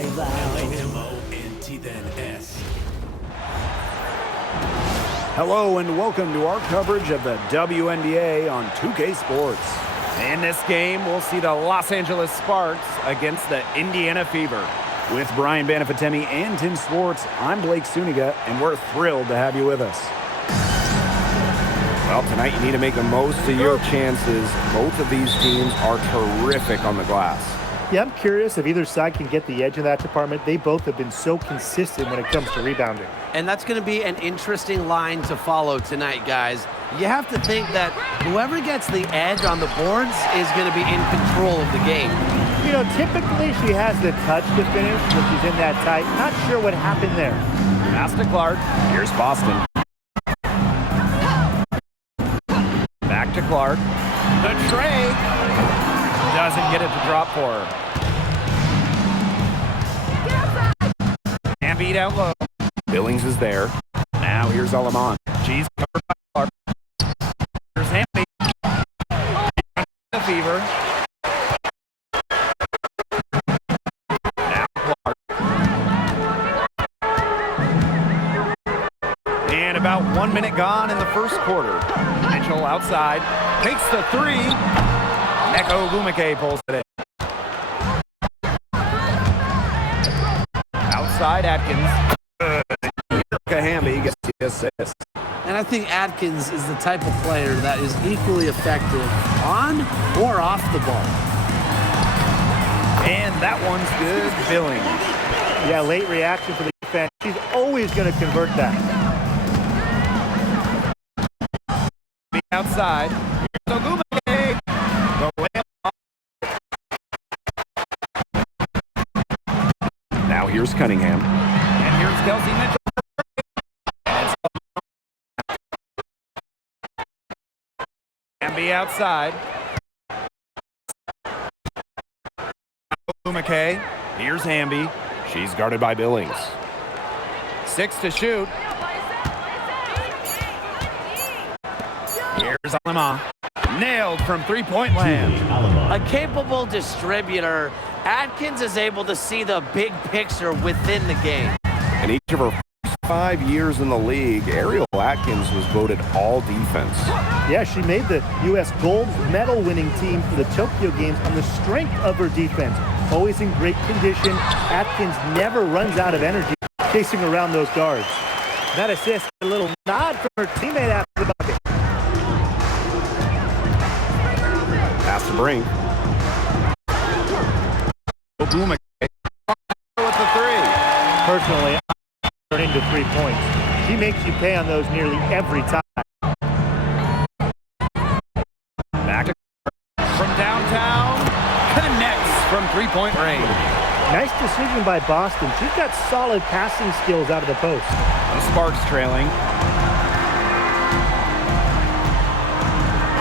WNBA. Hello and welcome to our coverage of the WNBA on 2K Sports. In this game, we'll see the Los Angeles Sparks against the Indiana Fever. With Brian Banafatemi and Tim Swartz, I'm Blake Suniga, and we're thrilled to have you with us. Well, tonight you need to make the most of your chances. Both of these teams are terrific on the glass. Yeah, I'm curious if either side can get the edge in that department. They both have been so consistent when it comes to rebounding. And that's going to be an interesting line to follow tonight, guys. You have to think that whoever gets the edge on the boards is going to be in control of the game. You know, typically she has the touch to finish when she's in that tight. Not sure what happened there. Pass to Clark. Here's Boston. Back to Clark. The tray. Doesn't get it to drop for her. And beat out low. Billings is there. Now here's Alaman. She's covered by Clark. Here's Hamby. The Fever. Now Clark. And about 1 minute gone in the first quarter. Mitchell outside. Takes the three. Neko Gumake pulls it in. Outside Atkins. Hamby gets the assist. And I think Atkins is the type of player that is equally effective on or off the ball. And that one's good. Billings. Yeah, late reaction for the defense. She's always going to convert that. Outside. Here's Ogumake. Now here's Cunningham. And here's Kelsey Mitchell. Hamby outside. Ogumake. Here's Hamby. She's guarded by Billings. 6 to shoot. Here's Alama. Nailed from three-point land. A capable distributor, Atkins is able to see the big picture within the game. In each of her first 5 years in the league, Ariel Atkins was voted all defense. Yeah, she made the U.S. gold medal winning team for the Tokyo Games on the strength of her defense. Always in great condition, Atkins never runs out of energy chasing around those guards. That assist, a little nod from her teammate after the bucket. Pass to Brink. Ogumake with the three. Personally, I'm turning to 3 points. She makes you pay on those nearly every time. Back from downtown. Connects from three-point range. Nice decision by Boston. She's got solid passing skills out of the post. The Sparks trailing.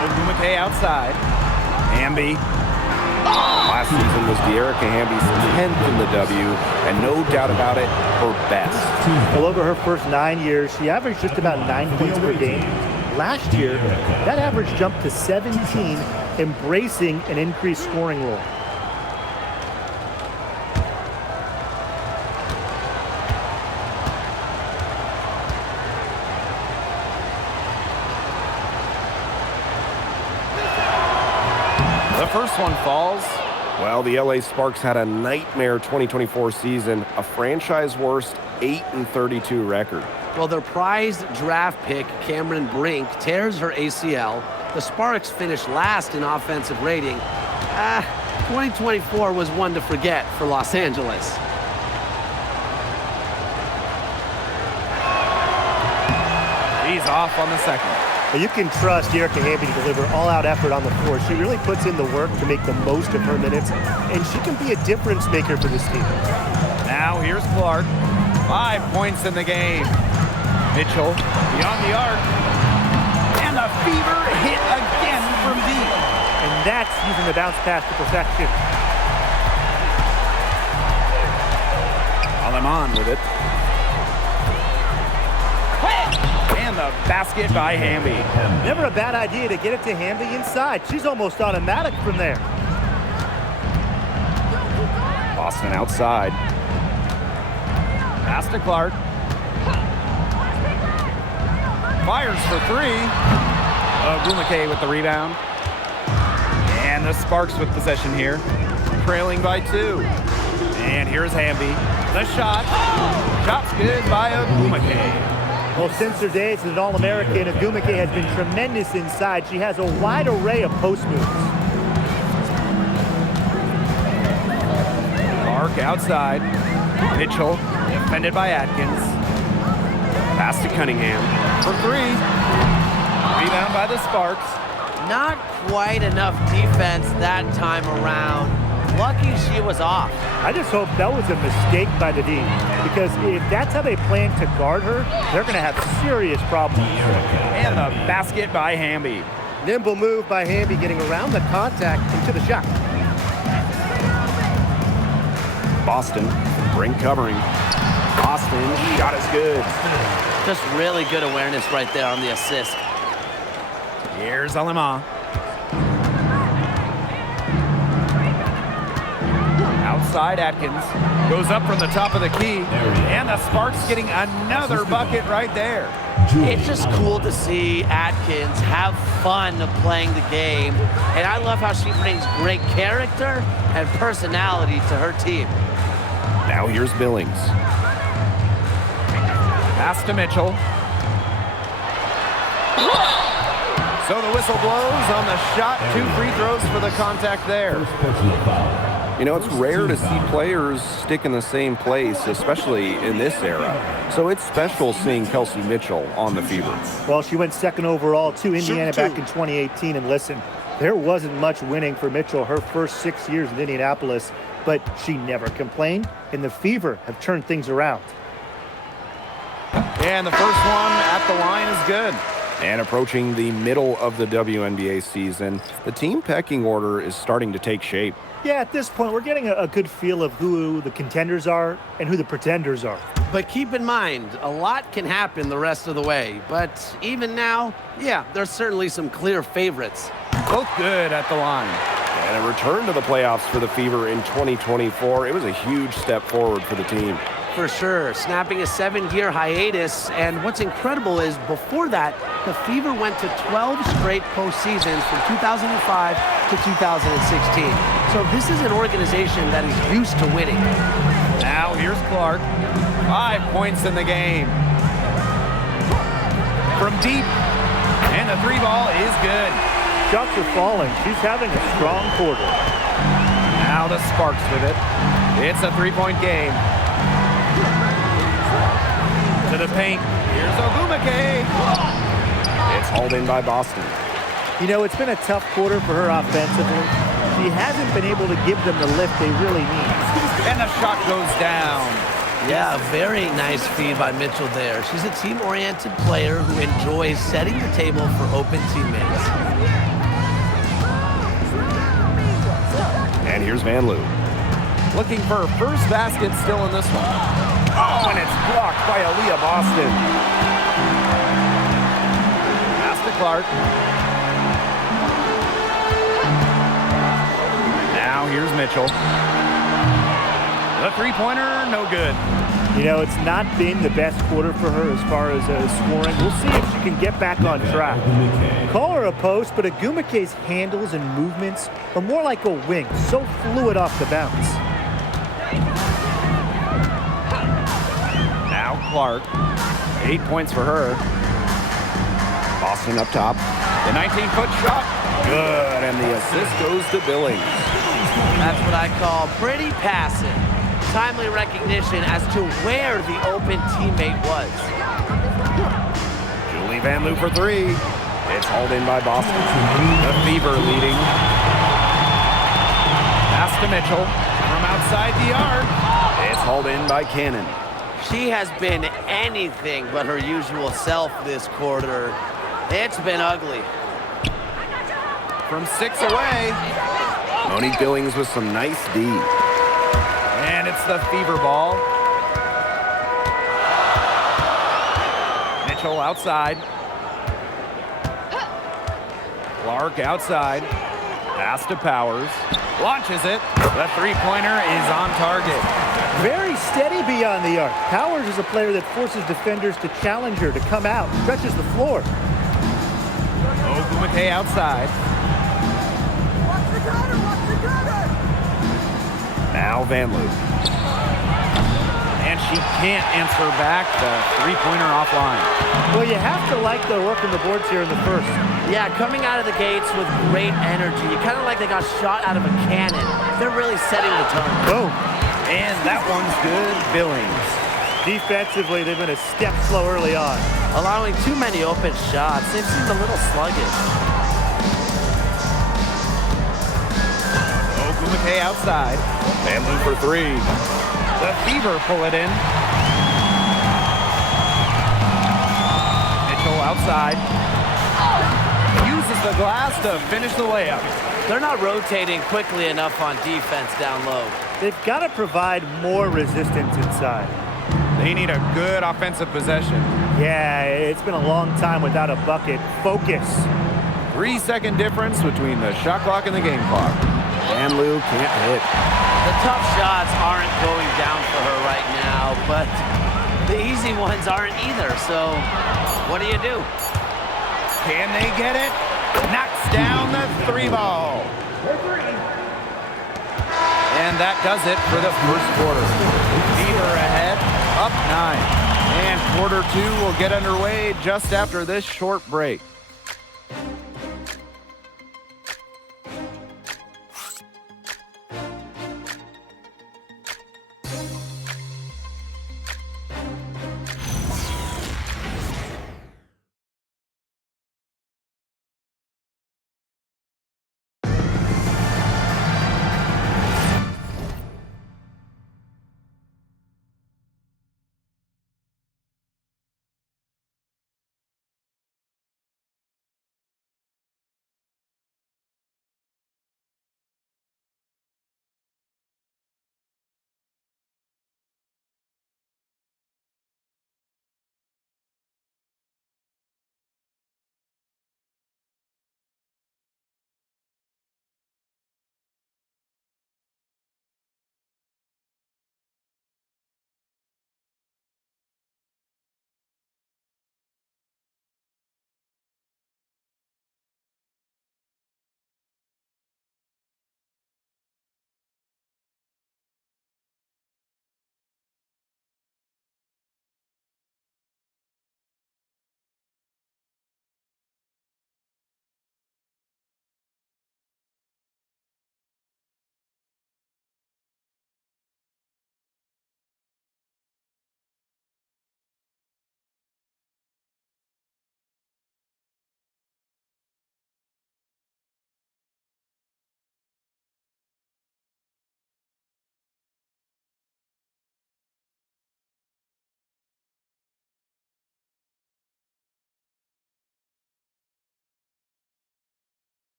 Ogumake outside. Hamby. Last season was De'Erica Hamby's 10th in the W, and no doubt about it, her best. Well, over her first 9 years, she averaged just about 9 points per game. Last year, that average jumped to 17, embracing an increased scoring role. The first one falls. Well, the LA Sparks had a nightmare 2024 season, a franchise worst 8-32 record. Well, their prized draft pick, Cameron Brink, tears her ACL. The Sparks finished last in offensive rating. 2024 was one to forget for Los Angeles. He's off on the second. But you can trust De'Erica Hamby to deliver all-out effort on the floor. She really puts in the work to make the most of her minutes, and she can be a difference maker for this team. Now here's Clark. 5 points in the game. Mitchell beyond the arc. And the Fever hit again from deep. And that's using the bounce pass to perfection. Alaman with it. And the basket by Hamby. Never a bad idea to get it to Hamby inside. She's almost automatic from there. Boston outside. Pass to Clark. Fires for three. Ogumake with the rebound. And the Sparks with possession here. Trailing by 2. And here's Hamby. The shot. Shot's good by Ogumake. Well, since her days as an All-American, Ogumake has been tremendous inside. She has a wide array of post moves. Clark outside. Mitchell defended by Atkins. Pass to Cunningham for 3. Rebound by the Sparks. Not quite enough defense that time around. Lucky she was off. I just hope that was a mistake by the team, because if that's how they plan to guard her, they're going to have serious problems. And the basket by Hamby. Nimble move by Hamby, getting around the contact into the shot. Boston, ring covering. Boston, shot is good. Just really good awareness right there on the assist. Here's Alema. Outside Atkins. Goes up from the top of the key. And the Sparks getting another bucket right there. It's just cool to see Atkins have fun playing the game. And I love how she brings great character and personality to her team. Now here's Billings. Pass to Mitchell. So the whistle blows on the shot. 2 free throws for the contact there. You know, it's rare to see players stick in the same place, especially in this era. So it's special seeing Kelsey Mitchell on the Fever. Well, she went second overall to Indiana back in 2018. And listen, there wasn't much winning for Mitchell her first 6 years in Indianapolis, but she never complained, and the Fever have turned things around. And the first one at the line is good. And approaching the middle of the WNBA season, the team pecking order is starting to take shape. Yeah, at this point, we're getting a good feel of who the contenders are and who the pretenders are. But keep in mind, a lot can happen the rest of the way. But even now, yeah, there's certainly some clear favorites. Both good at the line. And a return to the playoffs for the Fever in 2024. It was a huge step forward for the team. For sure, snapping a 7-year hiatus. And what's incredible is before that, the Fever went to 12 straight postseasons from 2005 to 2016. So this is an organization that is used to winning. Now here's Clark. 5 points in the game. From deep. And the 3 ball is good. Shots are falling. She's having a strong quarter. Now the Sparks with it. It's a 3-point game. To the paint. Here's Ogumake. It's hauled in by Boston. You know, it's been a tough quarter for her offensively. She hasn't been able to give them the lift they really need. And the shot goes down. Yeah, very nice feed by Mitchell there. She's a team-oriented player who enjoys setting the table for open teammates. And here's Van Loo. Looking for her first basket still in this one. Oh, and it's blocked by Aaliyah Boston. Pass to Clark. Now here's Mitchell. The 3-pointer, no good. You know, it's not been the best quarter for her as far as scoring. We'll see if she can get back on track. Call her a post, but Ogumake's handles and movements are more like a wing, so fluid off the bounce. Now Clark. 8 points for her. Boston up top. The 19-foot shot. Good, and the assist goes to Billings. That's what I call pretty passive. Timely recognition as to where the open teammate was. Julie Van Loo for 3. It's hauled in by Boston. The Fever leading. Pass to Mitchell from outside the arc. It's hauled in by Cannon. She has been anything but her usual self this quarter. It's been ugly. From 6 away. Monique Billings with some nice D. And it's the Fever ball. Mitchell outside. Clark outside. Pass to Powers. Launches it. The three-pointer is on target. Very steady beyond the arc. Powers is a player that forces defenders to challenge her, to come out, stretches the floor. Ogumake outside. Now Van Loo. And she can't answer back. The three-pointer offline. Well, you have to like their work on the boards here in the first. Yeah, coming out of the gates with great energy. Kind of like they got shot out of a cannon. They're really setting the tone. Boom. And that one's good. Billings. Defensively, they've been a step slow early on. Allowing too many open shots. They've seemed a little sluggish. Ogumake outside. Van Loo for three. The Fever pull it in. Mitchell outside. Uses the glass to finish the layup. They're not rotating quickly enough on defense down low. They've got to provide more resistance inside. They need a good offensive possession. Yeah, it's been a long time without a bucket. Focus. 3-second difference between the shot clock and the game clock. Van Loo can't hit. The tough shots aren't going down for her right now, but the easy ones aren't either, so what do you do? Can they get it? Knocks down the three ball. And that does it for the first quarter. Fever ahead, up 9. And quarter 2 will get underway just after this short break.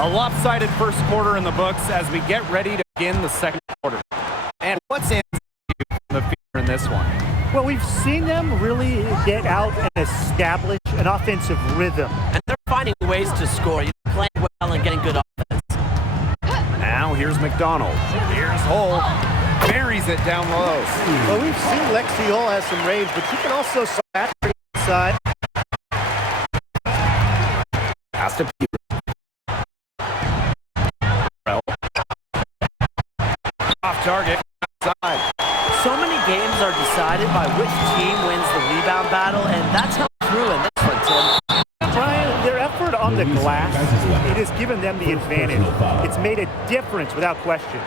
A lopsided first quarter in the books as we get ready to begin the second quarter. And what stands out from the Fever in this one? Well, we've seen them really get out and establish an offensive rhythm. And they're finding ways to score. You're playing well and getting good offense. Now here's McDonald. Here's Hull. Buries it down low. Well, we've seen Lexi Hull has some range, but you can also smash her inside. Pass to Peter. Off target. Outside. So many games are decided by which team wins the rebound battle, and that's how true in this one, Tim. Brian, their effort on the glass, it has given them the advantage. It's made a difference without question.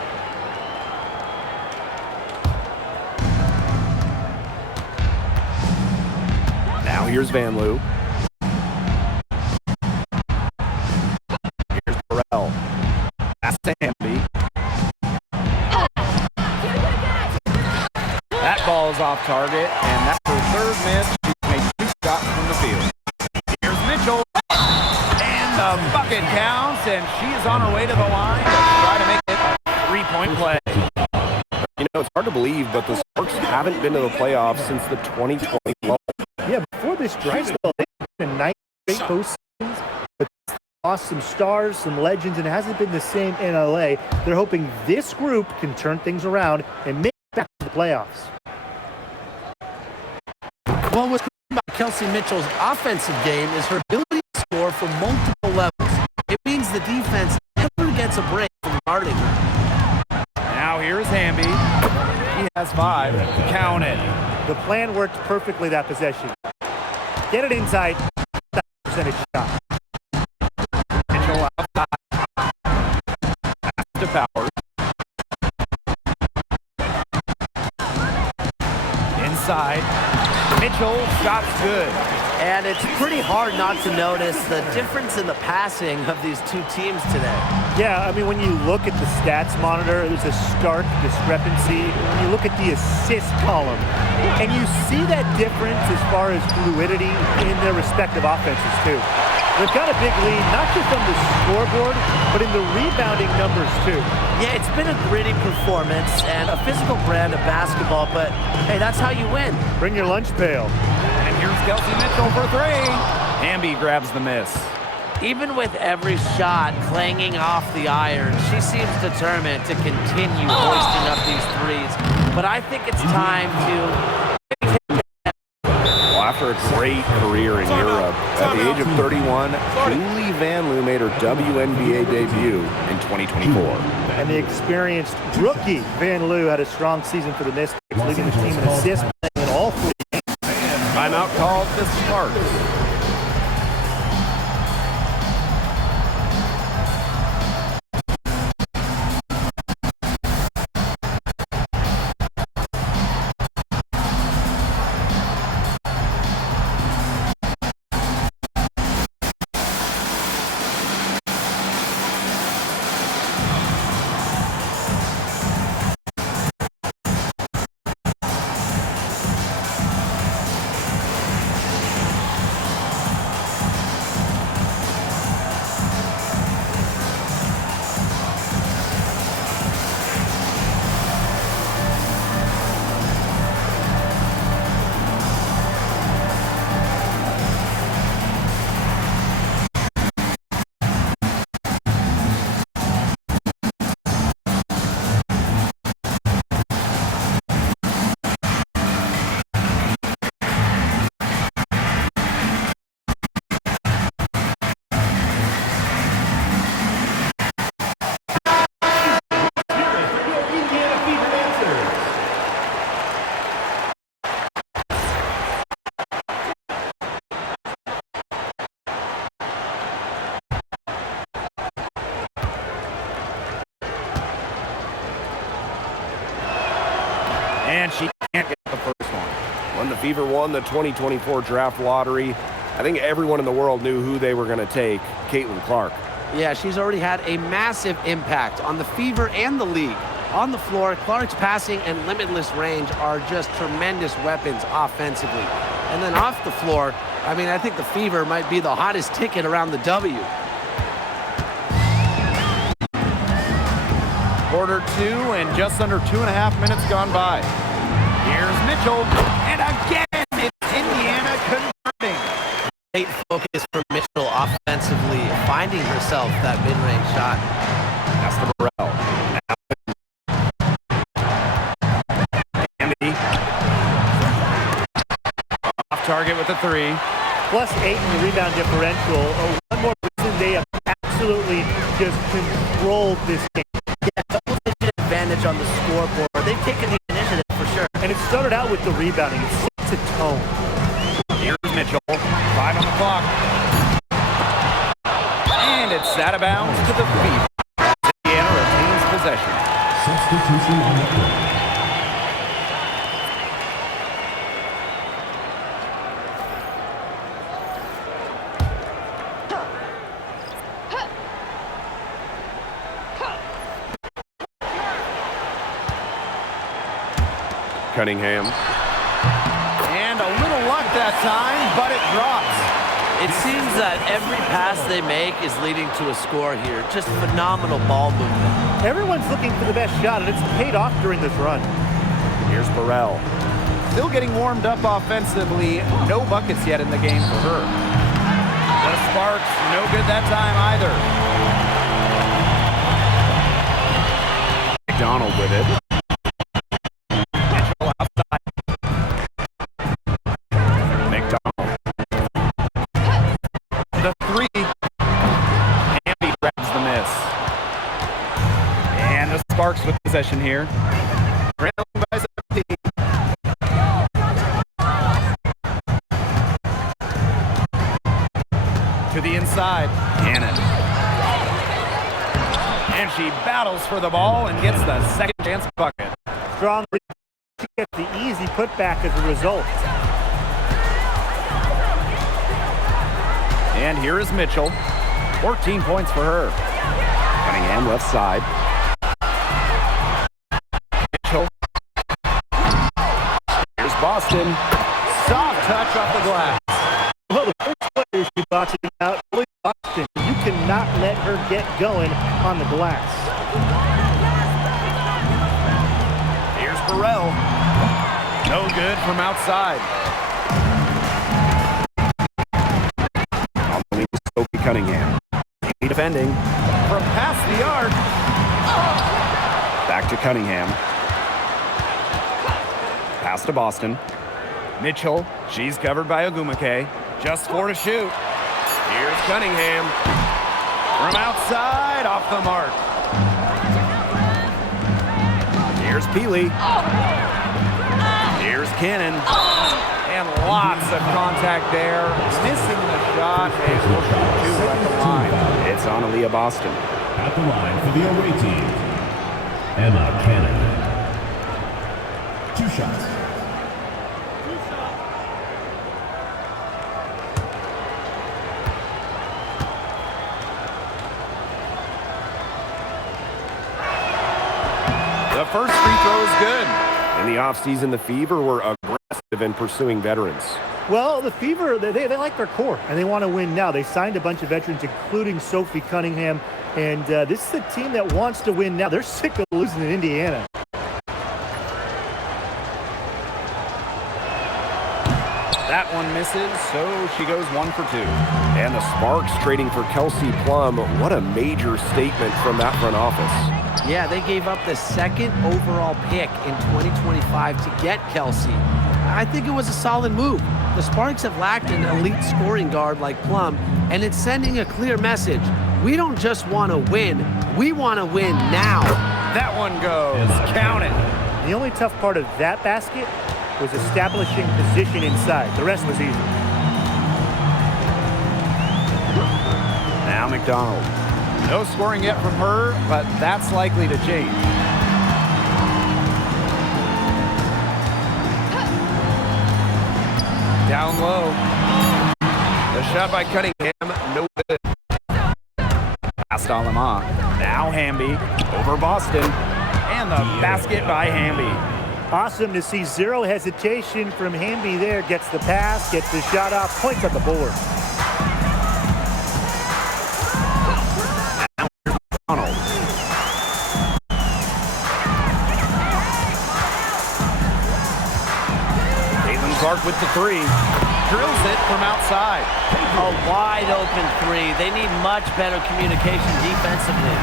Now here's Van Loo. Here's Burrell. That's Hamby. That ball is off target, and that's her third miss. She's made 2 shots from the field. Here's Mitchell, and the bucket counts, and she is on her way to the line to try to make it a 3-point play. You know, it's hard to believe, but the Sparks haven't been to the playoffs since the 2020 lull. Yeah, before this dry spell, they've been in 9 straight postseasons, but lost some stars, some legends, and it hasn't been the same in LA. They're hoping this group can turn things around and make it back to the playoffs. Well, what's great about Kelsey Mitchell's offensive game is her ability to score from multiple levels. It means the defense never gets a break from guarding her. Now here's Hamby. He has 5. Count it. The plan worked perfectly that possession. Get it inside, that percentage shot. Mitchell outside. Pass to Powers. Inside. Mitchell, shot's good. And it's pretty hard not to notice the difference in the passing of these two teams today. Yeah, I mean, when you look at the stats monitor, there's a stark discrepancy. When you look at the assist column, and you see that difference as far as fluidity in their respective offenses, too. They've got a big lead, not just on the scoreboard, but in the rebounding numbers, too. Yeah, it's been a gritty performance and a physical brand of basketball, but hey, that's how you win. Bring your lunch pail. And here's Kelsey Mitchell for 3. Hamby grabs the miss. Even with every shot clanging off the iron, she seems determined to continue hoisting up these threes. But I think it's time to... Well, after a great career in Europe, at the age of 31, Julie Van Loo made her WNBA debut in 2024. And the experienced rookie Van Loo had a strong season for the Mystics, leading the team in assists in all 3 games. Timeout called the Sparks. And she can't get the first one. When the Fever won the 2024 draft lottery, I think everyone in the world knew who they were going to take, Caitlin Clark. Yeah, she's already had a massive impact on the Fever and the league. On the floor, Clark's passing and limitless range are just tremendous weapons offensively. And then off the floor, I mean, I think the Fever might be the hottest ticket around the W. Quarter 2 and just under 2.5 minutes gone by. Here's Mitchell, and again, it's Indiana converting. Great focus for Mitchell offensively, finding herself that mid-range shot. That's the Burrell. Hamby. Off target with the 3. +8 in the rebound differential. One more reason they have absolutely just controlled this game. Yeah, advantage on the scoreboard. They've taken the initiative for sure. And it started out with the rebounding. It sets a tone. Here's Mitchell. 5 on the clock. And it's out of bounds to the Fever. Indiana retains possession. Substitution on the court. Cunningham. And a little luck that time, but it drops. It seems that every pass they make is leading to a score here. Just phenomenal ball movement. Everyone's looking for the best shot, and it's paid off during this run. Here's Burrell. Still getting warmed up offensively. No buckets yet in the game for her. The Sparks, no good that time either. McDonald with it. Mitchell outside. McDonald. The 3. Hamby grabs the miss. And the Sparks with possession here. Trailing by 17. To the inside, Cannon. And she battles for the ball and gets the second chance bucket. Strong. She gets the easy putback as a result. And here is Mitchell. 14 points for her. Cunningham left side. Mitchell. Here's Boston. Soft touch off the glass. Well, the first player she boxing out, Billy Boston. You cannot let her get going on the glass. Here's Burrell. No good from outside. On the wing, Sophie Cunningham. Defending from past the arc. Back to Cunningham. Pass to Boston. Mitchell. She's covered by Ogumake. Just 4 to shoot. Here's Cunningham. From outside, off the mark. Here's Peely. Here's Cannon. And lots of contact there. Missing the shot. And will shoot 2 at the line. It's on Aaliyah Boston. At the line for the away team, Emma Cannon. 2 shots. The first free throw is good. In the offseason, the Fever were aggressive in pursuing veterans. Well, the Fever, they like their core, and they want to win now. They signed a bunch of veterans, including Sophie Cunningham, and this is a team that wants to win now. They're sick of losing in Indiana. That one misses, so she goes 1 for 2. And the Sparks trading for Kelsey Plum. What a major statement from that front office. Yeah, they gave up the 2nd overall pick in 2025 to get Kelsey. I think it was a solid move. The Sparks have lacked an elite scoring guard like Plum, and it's sending a clear message. We don't just want to win, we want to win now. That one goes. Count it. The only tough part of that basket was establishing position inside. The rest was easy. Now McDonald. No scoring yet from her, but that's likely to change. Down low. The shot by Cunningham, no good. Past Alama. Now Hamby over Boston. And the basket by Hamby. Awesome to see zero hesitation from Hamby there. Gets the pass, gets the shot off, points on the board. Clark with the three. Drills it from outside. A wide open three. They need much better communication defensively.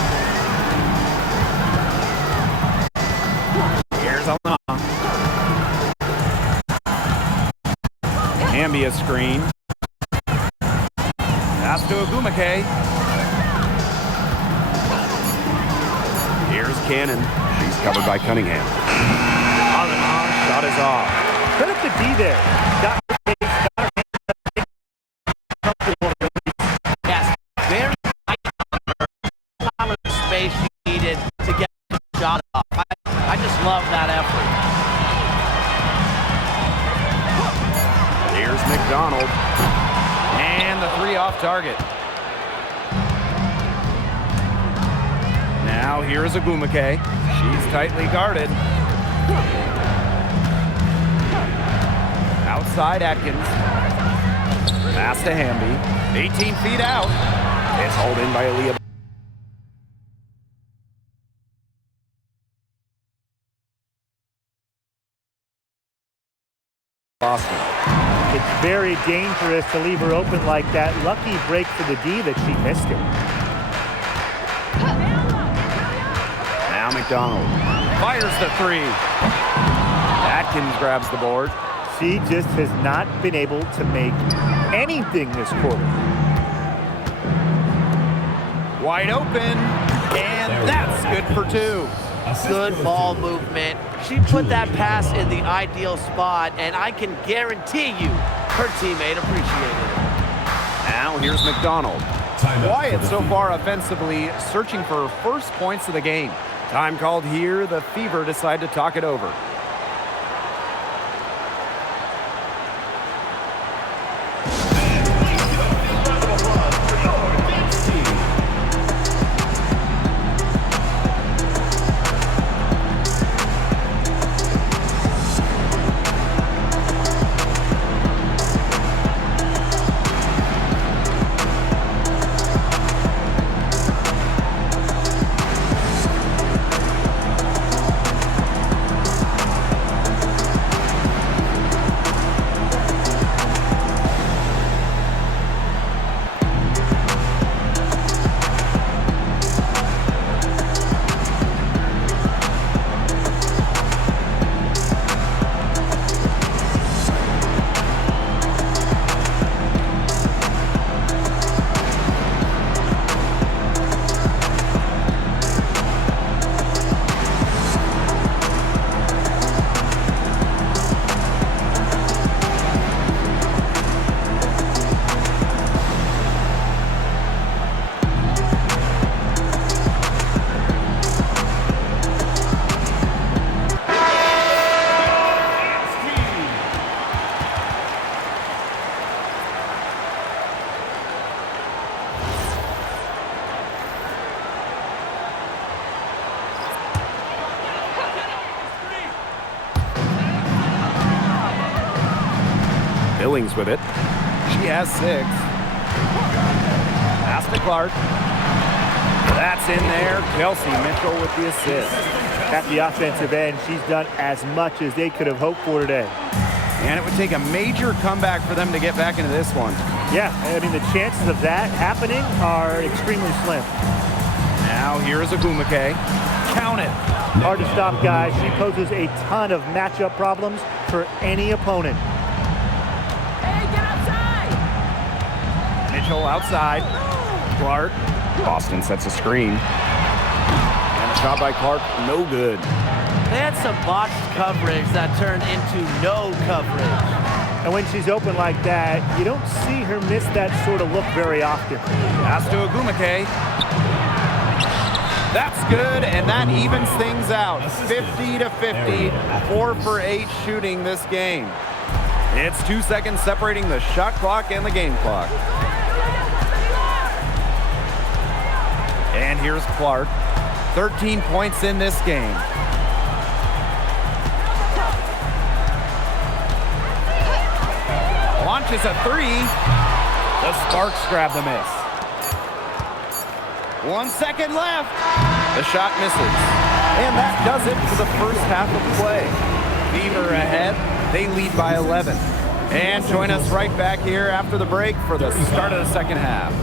Here's Alana. Hamby a screen. Pass to Agumake. Here's Cannon. She's covered by Cunningham. Alana, shot is off. Credit the D there. Got her pace, got her comfortable. Yes, very high space she needed to get the shot off. I just love that effort. Here's McDonald. And the three off target. Now here's Agumake. She's tightly guarded. Outside Atkins. Pass to Hamby. 18 feet out. It's hauled in by Aaliyah. Boston. It's very dangerous to leave her open like that. Lucky break for the D that she missed it. Now McDonald fires the three. Atkins grabs the board. She just has not been able to make anything this quarter. Wide open, and that's good for two. Good ball movement. She put that pass in the ideal spot, and I can guarantee you her teammate appreciated it. Now here's McDonald. Quiet so far offensively, searching for first points of the game. Time called here. The Fever decide to talk it over. Billings with it. She has 6. Pass to Clark. That's in there. Kelsey Mitchell with the assist. At the offensive end, she's done as much as they could have hoped for today. And it would take a major comeback for them to get back into this one. Yeah, I mean, the chances of that happening are extremely slim. Now here's Agumake. Count it. Hard to stop, guys. She poses a ton of matchup problems for any opponent. Mitchell outside. Clark. Boston sets a screen. And a shot by Clark, no good. They had some botched coverage that turned into no coverage. And when she's open like that, you don't see her miss that sort of look very often. Pass to Agumake. That's good, and that evens things out. 50 to 50, 4 for 8 shooting this game. It's 2 seconds separating the shot clock and the game clock. And here's Clark. 13 points in this game. Launches a 3. The Sparks grab the miss. 1 second left. The shot misses. And that does it for the first half of play. Fever ahead. They lead by 11. And join us right back here after the break for the start of the second half.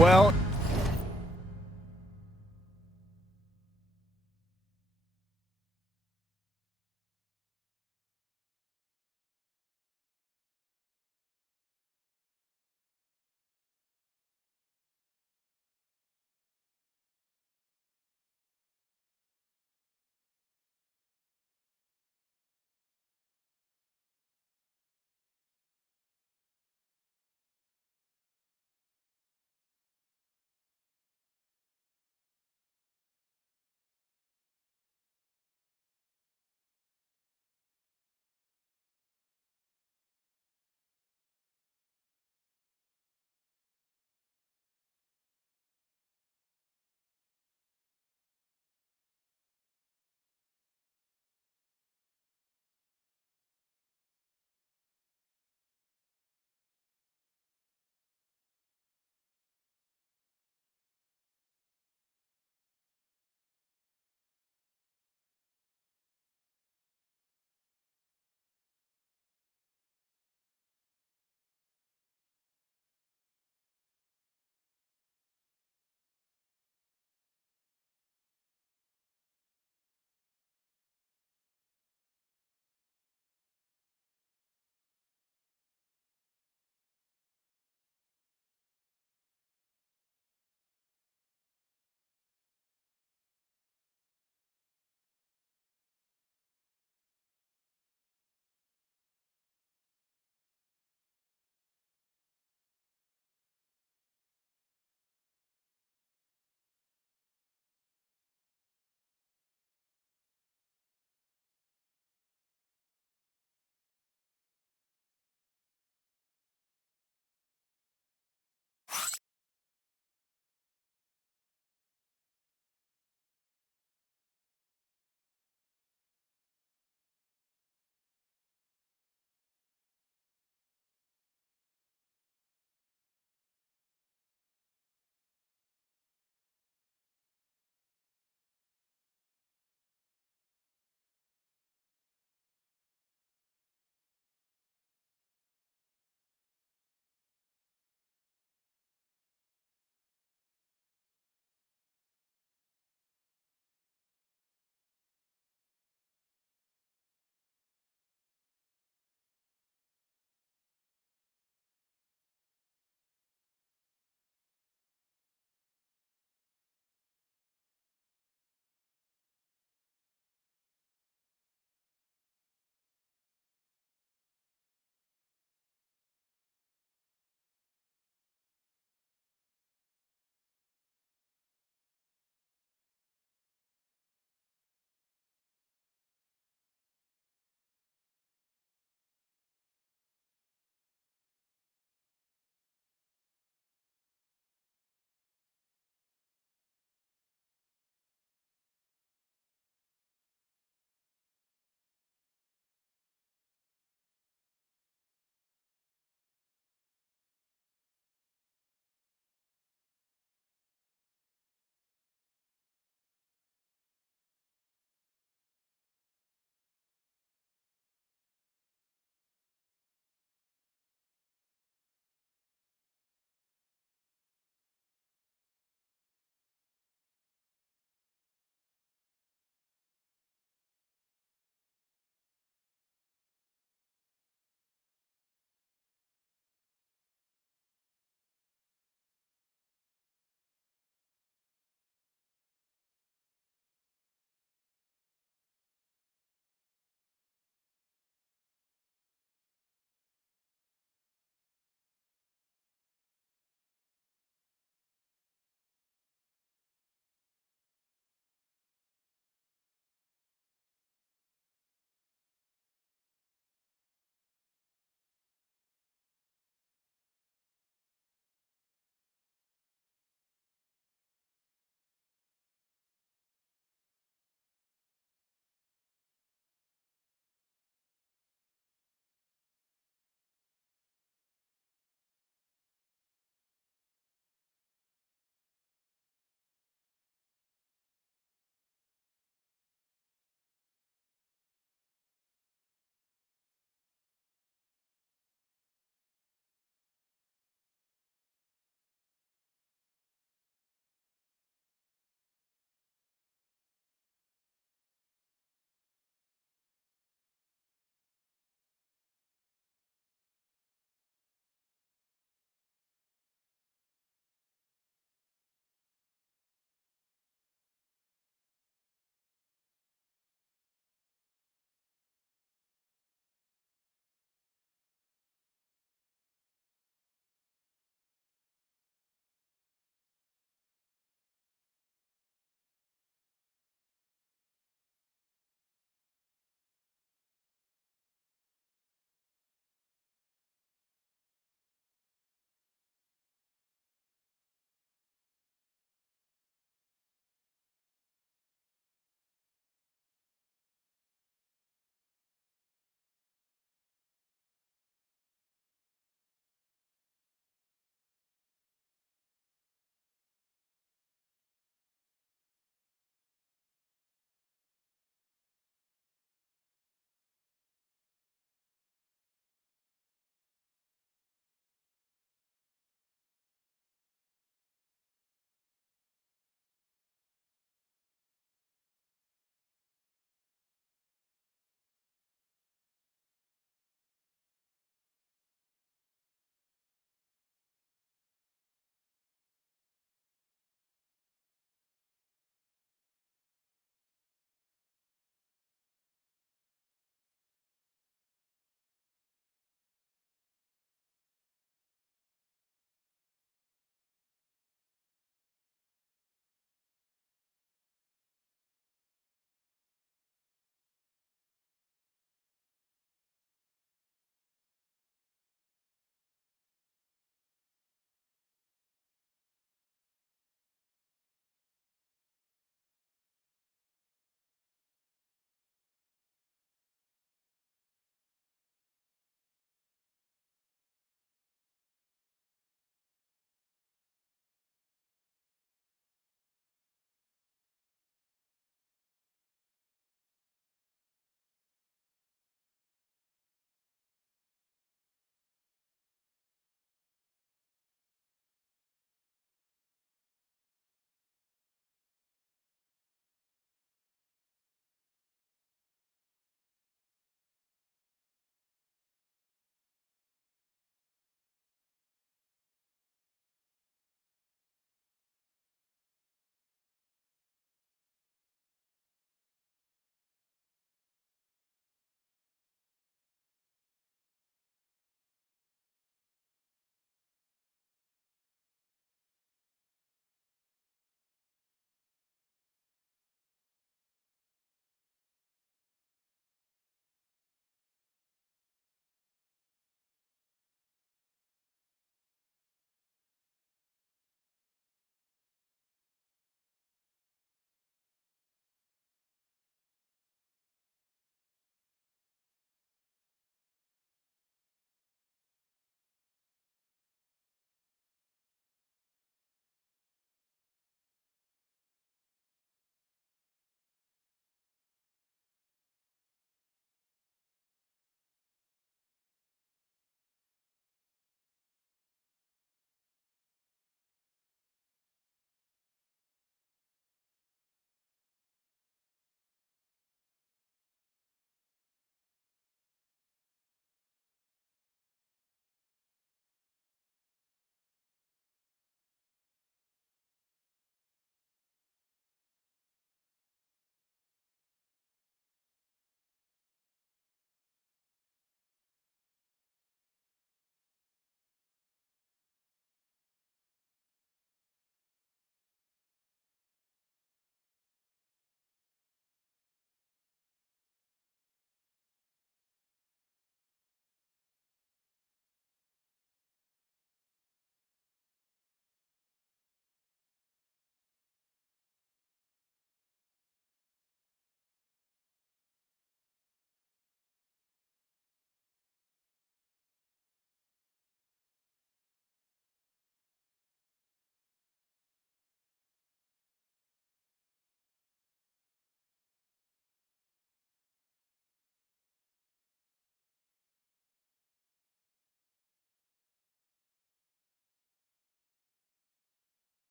Well,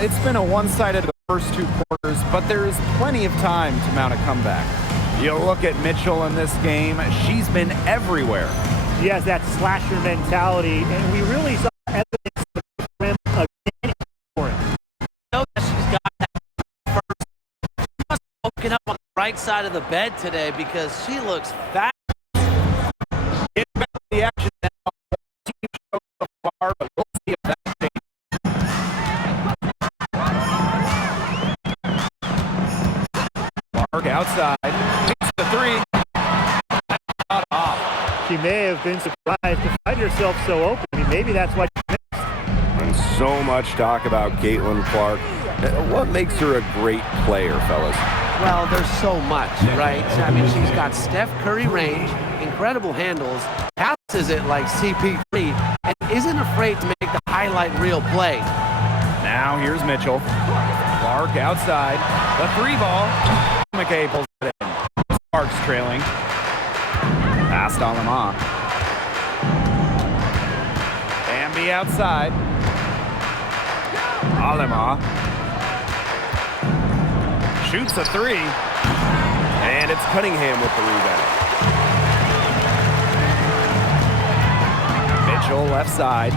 it's been a one-sided the first two quarters, but there is plenty of time to mount a comeback. You look at Mitchell in this game, she's been everywhere. She has that slasher mentality, and we really saw evidence of the rim again for it. Know that she's got that first. She must have woken up on the right side of the bed today because she looks fat. Get back to the action now. Team shows so far, but we'll see if that changes. Mark outside, hits the three. Not off. She may have been surprised to find herself so open. I mean, maybe that's why she missed. And so much talk about Caitlin Clark. What makes her a great player, fellas? Well, there's so much, right? I mean, she's got Steph Curry range, incredible handles, passes it like CP3, and isn't afraid to make the highlight reel play. Now here's Mitchell. Clark outside. The three ball. McKay pulls it in. Sparks trailing. Pass to Alema. Bambi outside. Alema. Shoots a three. And it's Cunningham with the rebound. Mitchell left side.